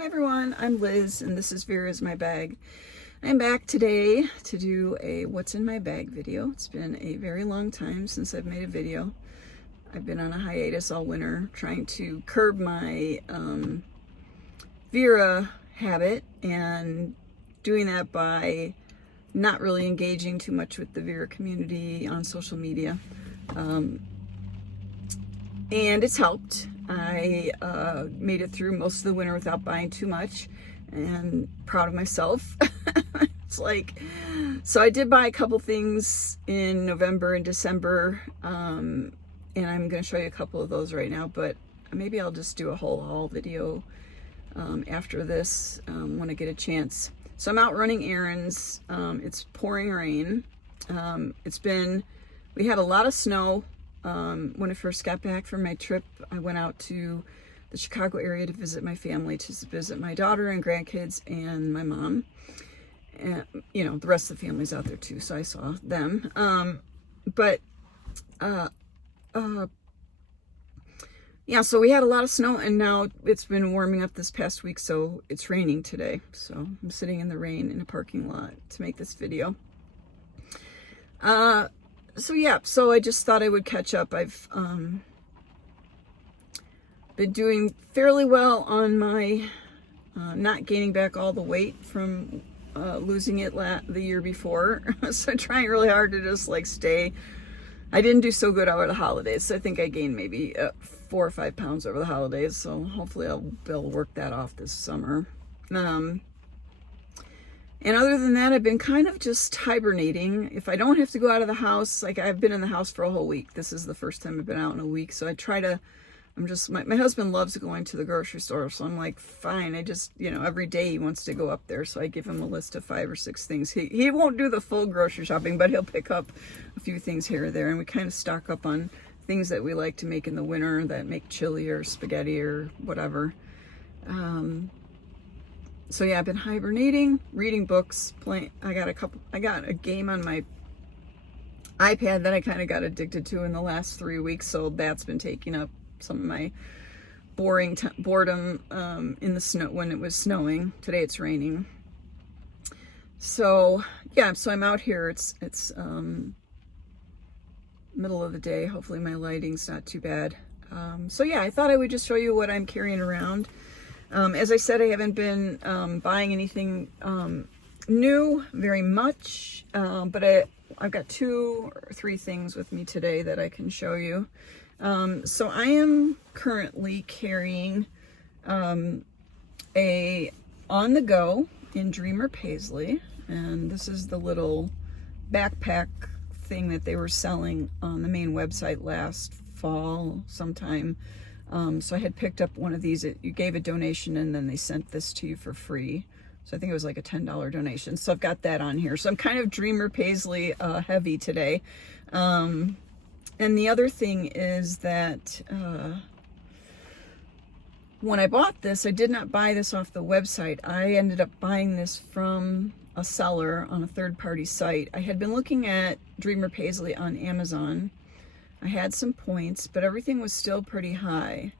Hi everyone, I'm Liz and this is Vera's My Bag. I'm back today to do a what's in my bag video. It's been a very long time since I've made a video. I've been on a hiatus all winter trying to curb my Vera habit, and doing that by not really engaging too much with the Vera community on social media. And it's helped. I made it through most of the winter without buying too much, and proud of myself. It's like, so I did buy a couple things in November and December, and I'm going to show you a couple of those right now, but maybe I'll just do a whole haul video after this when I get a chance. So I'm out running errands. It's pouring rain. We had a lot of snow. When I first got back from my trip, I went out to the Chicago area to visit my family, to visit my daughter and grandkids and my mom. And, you know, the rest of the family's out there too, so I saw them. Yeah, so we had a lot of snow, and now it's been warming up this past week, so it's raining today. So I'm sitting in the rain in a parking lot to make this video. So yeah, so I just thought I would catch up. I've been doing fairly well on my not gaining back all the weight from losing it the year before. So trying really hard to just like stay. I didn't do so good over the holidays, so I think I gained maybe 4 or 5 pounds over the holidays. So hopefully I'll be able to work that off this summer. And other than that, I've been kind of just hibernating. If I don't have to go out of the house, like I've been in the house for a whole week. This is the first time I've been out in a week. So I try to, my husband loves going to the grocery store. So I'm like, fine. I just, you know, every day he wants to go up there. So I give him a list of 5 or 6 things. He won't do the full grocery shopping, but he'll pick up a few things here or there. And we kind of stock up on things that we like to make in the winter that make chili or spaghetti or whatever. So yeah, I've been hibernating, reading books, playing. I got a game on my iPad that I kind of got addicted to in the last 3 weeks. So that's been taking up some of my boredom in the snow when it was snowing. Today it's raining. So yeah, so I'm out here. It's middle of the day. Hopefully my lighting's not too bad. So yeah, I thought I would just show you what I'm carrying around. As I said, I haven't been buying anything new very much, but I've got 2 or 3 things with me today that I can show you. So I am currently carrying a On the Go in Dreamer Paisley, and this is the little backpack thing that they were selling on the main website last fall sometime. So I had picked up one of these. You gave a donation and then they sent this to you for free. So I think it was like a $10 donation. So I've got that on here. So I'm kind of Dreamer Paisley heavy today. And the other thing is that when I bought this, I did not buy this off the website. I ended up buying this from a seller on a third-party site. I had been looking at Dreamer Paisley on Amazon. I had some points, but everything was still pretty high.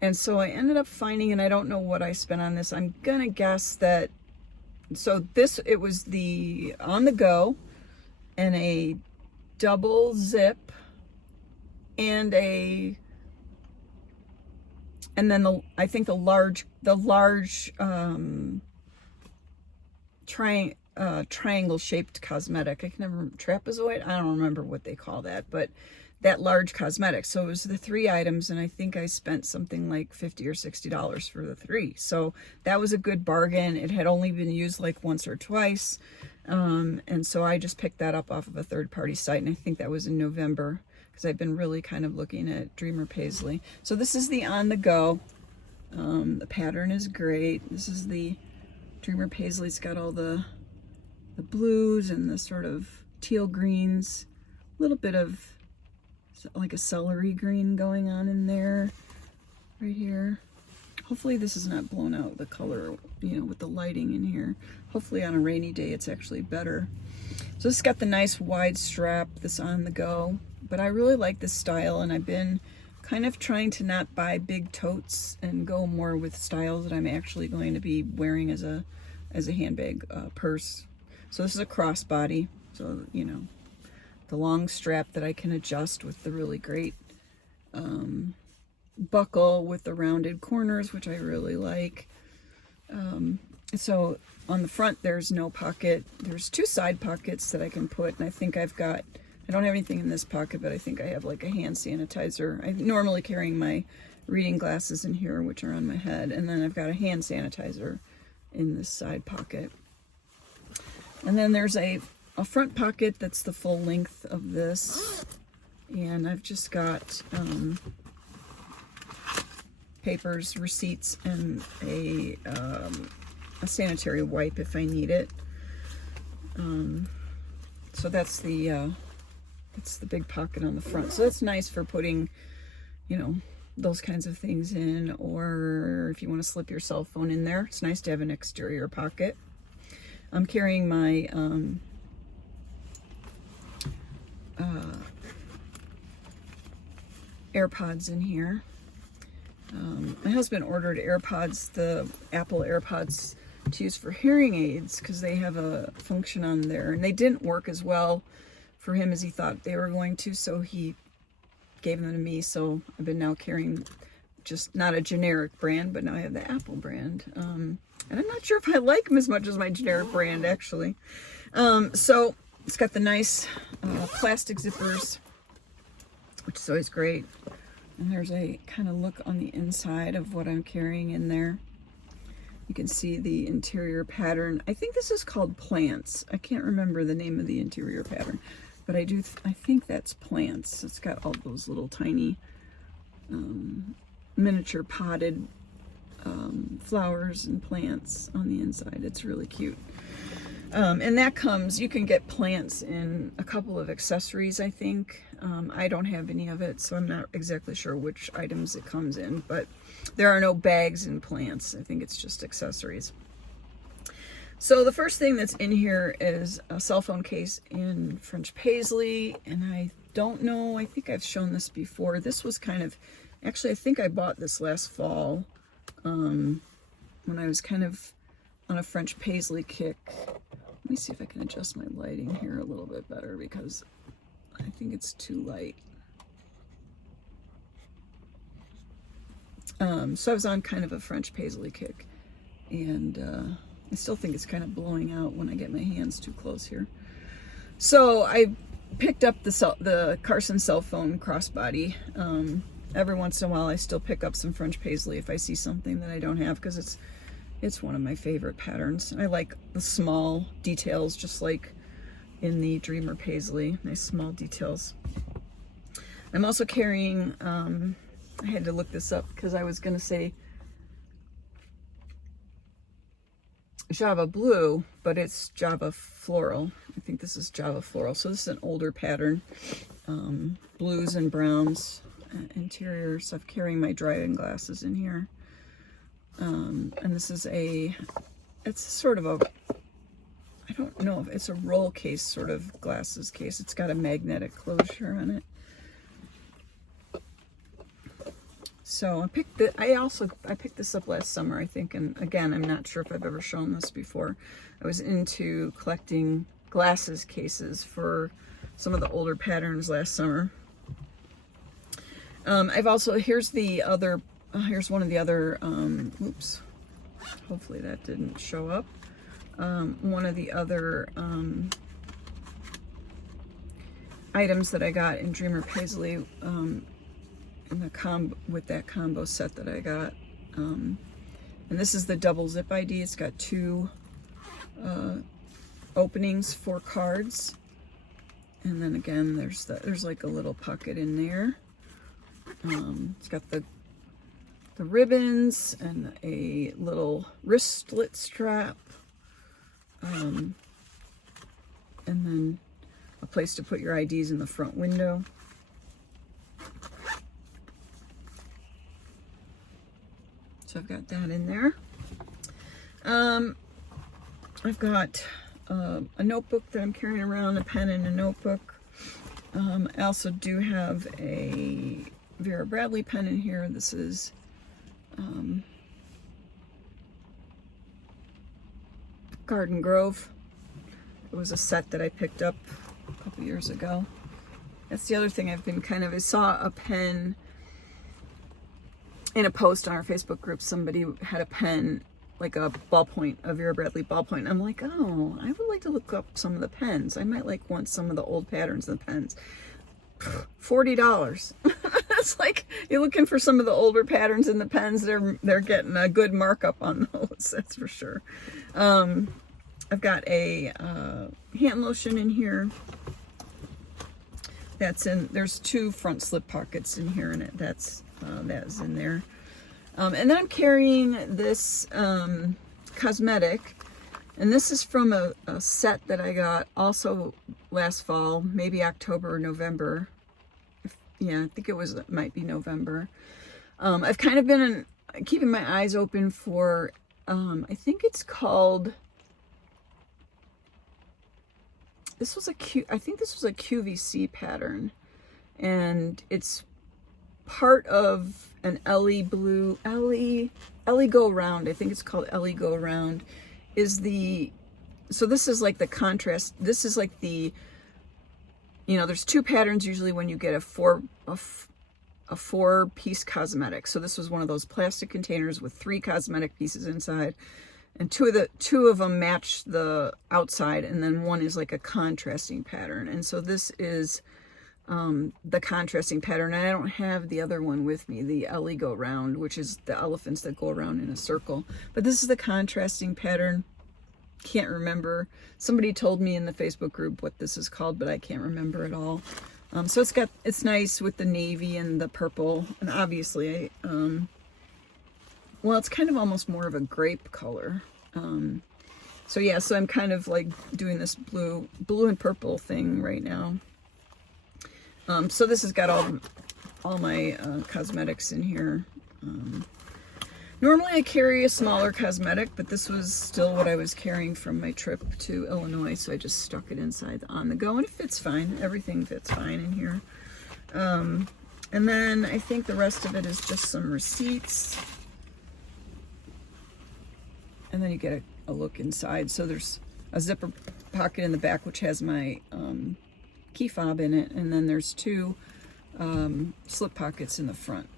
And so I ended up finding, and I don't know what I spent on this. I'm gonna guess that, so it was the On the Go and a double zip and I think the large triangle shaped cosmetic. I can never remember, trapezoid? I don't remember what they call that, but that large cosmetic. So it was the 3 items, and I think I spent something like $50 or $60 for the 3. So that was a good bargain. It had only been used like once or twice. And so I just picked that up off of a third-party site, and I think that was in November, because I've been really kind of looking at Dreamer Paisley. So this is the On the Go. The pattern is great. This is the Dreamer Paisley. It's got all the blues and the sort of teal greens, a little bit of like a celery green going on in there right here. Hopefully this is not blown out, the color, you know, with the lighting in here. Hopefully on a rainy day it's actually better. So this got the nice wide strap, this On the Go, but I really like this style, and I've been kind of trying to not buy big totes and go more with styles that I'm actually going to be wearing as a handbag purse. So this is a crossbody, so you know, the long strap that I can adjust with the really great buckle with the rounded corners, which I really like. So on the front there's no pocket. There's 2 side pockets that I can put, and I think I don't have anything in this pocket, but I think I have like a hand sanitizer. I'm normally carrying my reading glasses in here, which are on my head, and then I've got a hand sanitizer in this side pocket. And then there's a front pocket that's the full length of this, and I've just got papers, receipts, and a sanitary wipe if I need it. So that's the big pocket on the front. So that's nice for putting, you know, those kinds of things in, or if you want to slip your cell phone in there, it's nice to have an exterior pocket. I'm carrying my AirPods in here. My husband ordered AirPods, the Apple AirPods, to use for hearing aids because they have a function on there, and they didn't work as well for him as he thought they were going to, so he gave them to me. So I've been now carrying just not a generic brand, but now I have the Apple brand, and I'm not sure if I like them as much as my generic brand actually. So it's got the nice plastic zippers, which is always great. And there's a kind of look on the inside of what I'm carrying in there. You can see the interior pattern. I think this is called plants. I can't remember the name of the interior pattern, but I think that's plants. It's got all those little tiny miniature potted flowers and plants on the inside. It's really cute. And that comes, you can get plants in a couple of accessories, I think. I don't have any of it, so I'm not exactly sure which items it comes in, but there are no bags in plants. I think it's just accessories. So the first thing that's in here is a cell phone case in French paisley, and I don't know, I think I've shown this before. This was kind of, actually I think I bought this last fall when I was kind of on a French paisley kick. Let me see if I can adjust my lighting here a little bit better because I think it's too light. So I was on kind of a French paisley kick, and I still think it's kind of blowing out when I get my hands too close here. So I picked up the Carson cell phone crossbody. Every once in a while I still pick up some French paisley if I see something that I don't have, because it's one of my favorite patterns. I like the small details, just like in the Dreamer paisley, nice small details. I'm also carrying, I had to look this up because I was going to say Java blue, but it's Java floral. I think this is Java floral. So this is an older pattern, blues and browns, interior stuff. Carrying my driving glasses in here. And this is it's sort of a, I don't know if it's a roll case sort of glasses case. It's got a magnetic closure on it. So I picked this up last summer, I think, and again, I'm not sure if I've ever shown this before. I was into collecting glasses cases for some of the older patterns last summer. I've also, here's one of the other, oops, hopefully that didn't show up. One of the other items that I got in Dreamer Paisley with that combo set that I got. And this is the double zip ID. It's got 2 openings for cards. And then again, there's like a little pocket in there. It's got the ribbons and a little wristlet strap, and then a place to put your IDs in the front window. So I've got that in there. I've got a notebook that I'm carrying around, a pen and a notebook. I also do have Vera Bradley pen in here. This is Garden Grove. It was a set that I picked up a couple years ago. That's the other thing I've been I saw a pen in a post on our Facebook group. Somebody had a pen, like a ballpoint, a Vera Bradley ballpoint. I'm like, oh, I would like to look up some of the pens. I might want some of the old patterns in the pens. $40. It's like you're looking for some of the older patterns in the pens. They're getting a good markup on those, that's for sure. I've got a hand lotion in here. There's 2 front slip pockets in here, and that is in there. And then I'm carrying this cosmetic, and this is from a set that I got also last fall, maybe October or November. Yeah, I think it might be November. I've kind of been keeping my eyes open for, I think it's called, I think this was a QVC pattern, and it's part of an Ellie Go Round. I think it's called Ellie Go Round. So this is like the contrast. This is like the, there's 2 patterns usually when you get a 4-piece cosmetic. So this was one of those plastic containers with 3 cosmetic pieces inside, and two of them match the outside, and then one is like a contrasting pattern. And so this is the contrasting pattern, and I don't have the other one with me, the Ellie Go Round, which is the elephants that go around in a circle. But this is the contrasting pattern. Can't remember. Somebody told me in the Facebook group what this is called, but I can't remember at all. So it's nice with the navy and the purple, and obviously, well, it's kind of almost more of a grape color. So yeah, so I'm kind of like doing this blue and purple thing right now. So this has got all my cosmetics in here. Normally I carry a smaller cosmetic, but this was still what I was carrying from my trip to Illinois, so I just stuck it inside on the go, and it fits fine. Everything fits fine in here. And then I think the rest of it is just some receipts. And then you get a look inside. So there's a zipper pocket in the back, which has my key fob in it, and then there's 2 slip pockets in the front.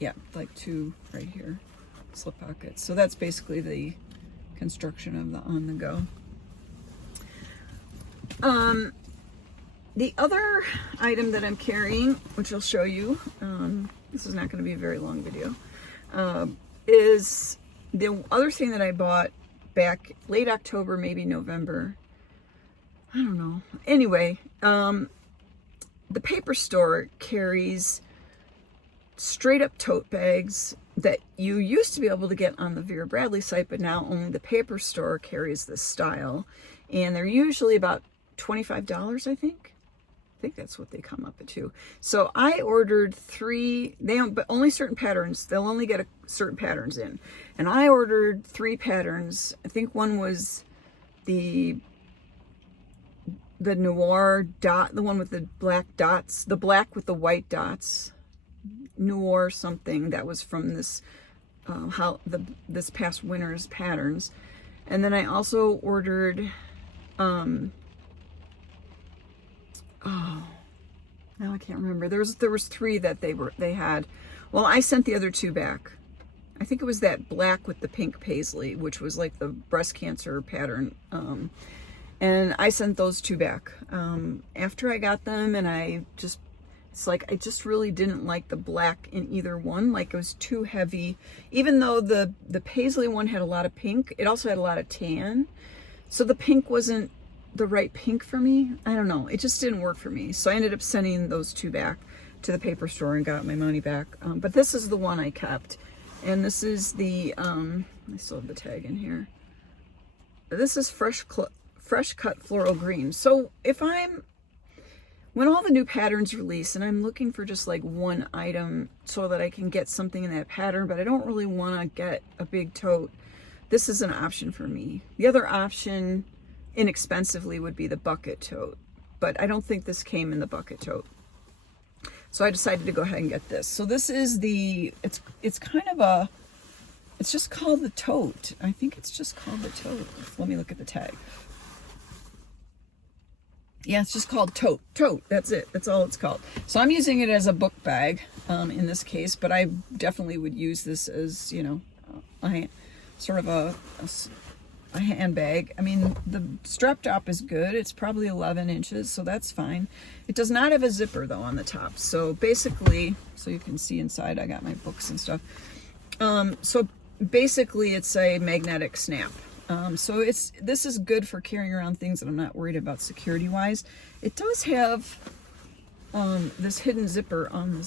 Yeah, like 2 right here, slip pockets. So that's basically the construction of the on the go. The other item that I'm carrying, which I'll show you, this is not going to be a very long video, is the other thing that I bought back late October, maybe November. I don't know. Anyway, the paper store carries straight up tote bags that you used to be able to get on the Vera Bradley site, but now only the paper store carries this style. And they're usually about $25, I think. I think that's what they come up to. So I ordered 3, but only certain patterns. They'll only get certain patterns in. And I ordered 3 patterns. I think one was the noir dot, the one with the black dots, the black with the white dots, noir something, that was from this this past winter's patterns. And then I also ordered oh, now I can't remember. There was 3 that they had. Well, I sent the other 2 back. I think it was that black with the pink paisley, which was like the breast cancer pattern. And I sent those 2 back after I got them, and it's like I just really didn't like the black in either one. Like, it was too heavy. Even though the paisley one had a lot of pink, it also had a lot of tan. So the pink wasn't the right pink for me. I don't know. It just didn't work for me. So I ended up sending those 2 back to the paper store and got my money back. But this is the one I kept. And this is the, I still have the tag in here. This is fresh cut floral green. So when all the new patterns release and I'm looking for just like one item so that I can get something in that pattern, but I don't really want to get a big tote, this is an option for me. The other option, inexpensively, would be the bucket tote, but I don't think this came in the bucket tote. So I decided to go ahead and get this. So this is the, it's kind of a, it's just called the tote. I think it's just called the tote. Let me look at the tag. Yeah, it's just called tote. Tote, that's it. That's all it's called. So I'm using it as a book bag in this case, but I definitely would use this as, you know, sort of a handbag. I mean, the strap top is good. It's probably 11 inches, so that's fine. It does not have a zipper though on the top. So basically, so you can see inside, I got my books and stuff. So basically it's a magnetic snap. So this is good for carrying around things that I'm not worried about security wise. It does have this hidden zipper on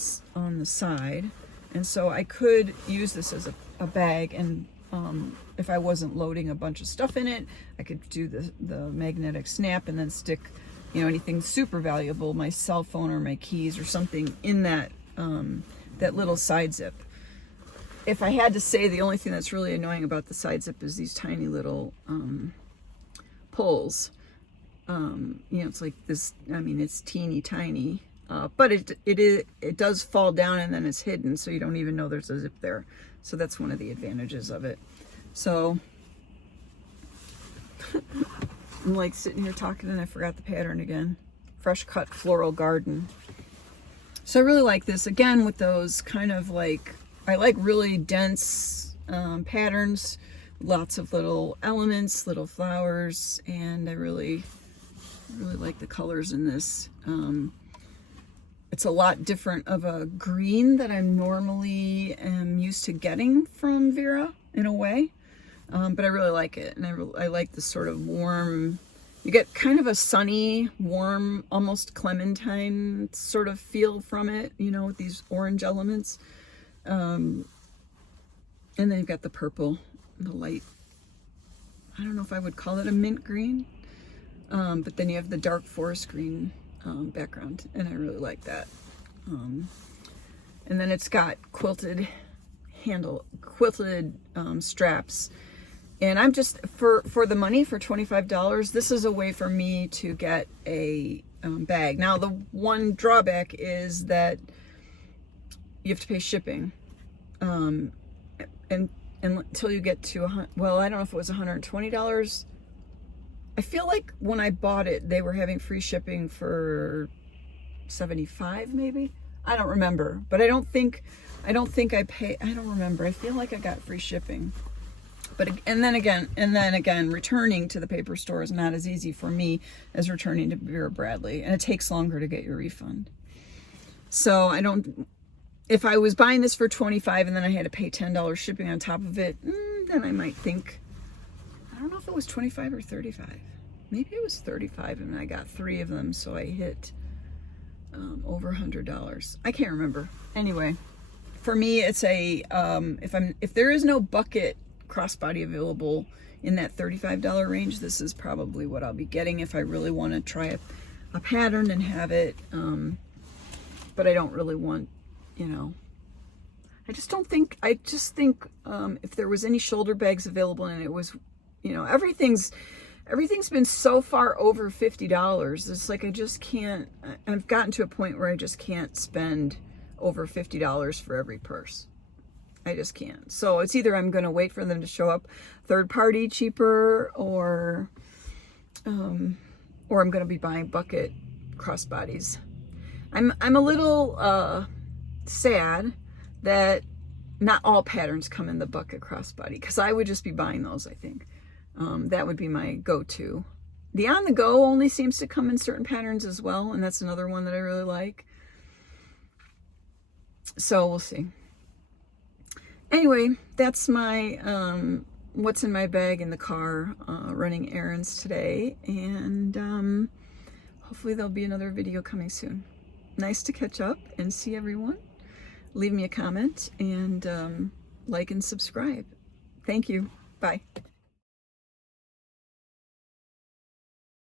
the side, and so I could use this as a bag, and if I wasn't loading a bunch of stuff in it, I could do the magnetic snap and then stick, you know, anything super valuable, my cell phone or my keys or something in that that little side zip. If I had to say, the only thing that's really annoying about the side zip is these tiny little pulls. You know, it's like this, I mean, it's teeny tiny, but it does fall down and then it's hidden, so you don't even know there's a zip there. So that's one of the advantages of it. So I'm like sitting here talking and I forgot the pattern again. Fresh cut floral garden. So I really like this, again, with those kind of like, I like really dense patterns, lots of little elements, little flowers, and I really like the colors in this. It's a lot different of a green that I'm normally used to getting from Vera in a way, but I really like it, and I like this sort of warm, you get kind of a sunny, warm, almost clementine sort of feel from it, you know, with these orange elements. And then you've got the purple, the light, I don't know if I would call it a mint green, but then you have the dark forest green background, and I really like that. And then it's got quilted straps, and I'm just, for the money, for $25, this is a way for me to get a bag. Now the one drawback is that you have to pay shipping, and until you get to well, I don't know if it was $120. I feel like when I bought it, they were having free shipping for $75, maybe. I don't remember, but I don't think I pay. I don't remember. I feel like I got free shipping, but and then again, returning to the paper store is not as easy for me as returning to Vera Bradley, and it takes longer to get your refund. So I don't. If I was buying this for $25 and then I had to pay $10 shipping on top of it, then I might think, I don't know if it was $25 or $35. Maybe it was $35 and I got 3 of them, so I hit over $100. I can't remember. Anyway, for me, it's a if there is no bucket crossbody available in that $35 range, this is probably what I'll be getting if I really want to try a pattern and have it. But I don't really want, you know, I just think if there was any shoulder bags available and it was, you know, everything's been so far over $50. It's like I just can't, I've gotten to a point where I just can't spend over $50 for every purse. I just can't. So it's either I'm going to wait for them to show up third party cheaper, or I'm going to be buying bucket crossbodies. I'm a little sad that not all patterns come in the bucket crossbody, because I would just be buying those, I think. That would be my go-to. The on the go only seems to come in certain patterns as well, and that's another one that I really like. So we'll see. Anyway, that's my what's in my bag in the car, running errands today, and hopefully there'll be another video coming soon. Nice to catch up and see everyone. Leave me a comment and like and subscribe. Thank you. Bye.